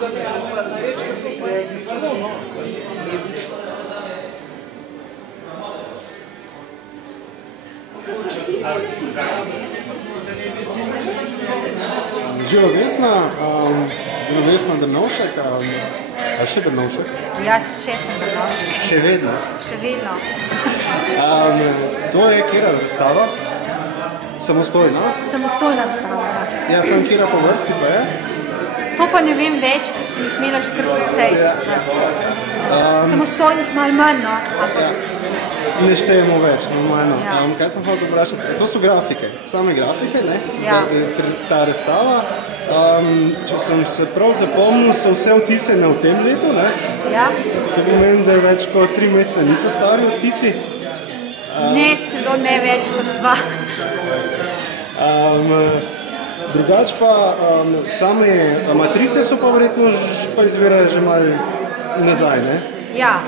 Živa Vesna, Vesna Drnovšek, ali še Drnovšek? Jaz še sem Drnovšek. Še vedno? Še vedno. To je kjera razstava? Samostojna? Samostojna razstava, ja. Ja, sem kjera po vrsti pa je? To pa ne vem več, ker sem jih imela že kar precej. Samostojnih malo manj, no. Ne štejemo več, normalno. Kaj sem hotel vprašati? To so grafike, same grafike, ne? Ta razstava. Če sem se prav zapomnil, so vse vtisene v tem letu, ne? Ja. To pomeni, da je več kot 3 mesece niso stari vtisi? Ne, celo ne več kot 2. Drugač pa same matrice so pa verjetno pa izvirajo že malo nazaj, ne? Ja.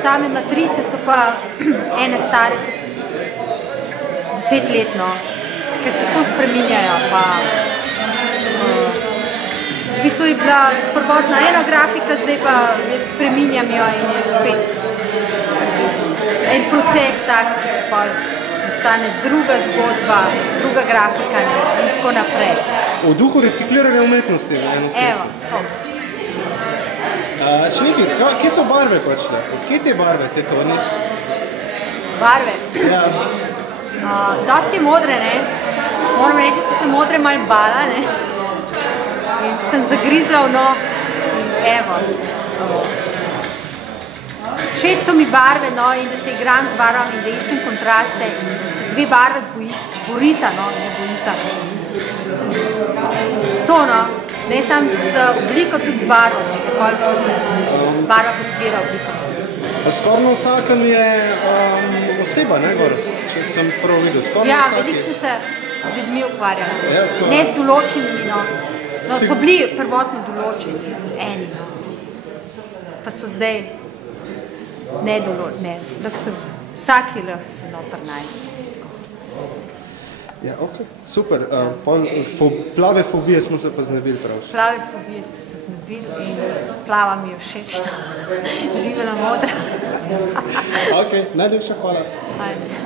Same matrice so pa ene stare tudi 10 let, no, ker se skozi spreminjajo, pa v bistvu je bila prvotna ena grafika, zdaj pa spreminjam jo in je spet en proces tak, ki se pa nastane druga zgodba, druga grafika, ne, in tako naprej. V duhu recikliranja umetnosti, v eno smislu. Evo, to. Še nekaj, kje so barve počele? Odkje te barve, te toni? Barve? Ja. Dosti modre, ne. Moram reči, da sem se modre malo bala, ne. In sem zagrizla v no. In evo. Všeč so mi barve, no, in da se igram z barvami, in da iščem kontraste, in da se dve barve borita, no, ne bojita. To, no. Ne sam z obliko, tudi z barvo, barva podpira obliko. Skorno vsakem je oseba, ne, gor, če sem prav videl. Ja, veliko sem se z ljudmi ukvarjala. Ne z določenimi, no. No, so bili prvotno določeni, eni, no. Pa so zdaj nedoločeni, ne. Vsaki lahko se noter najde. Ja, ok, super. Plave fobije smo se pa znebili prav. Plave fobije smo se znebili in plava mi je všečna. Živela modra. Ok, najlepša hvala. Ajde.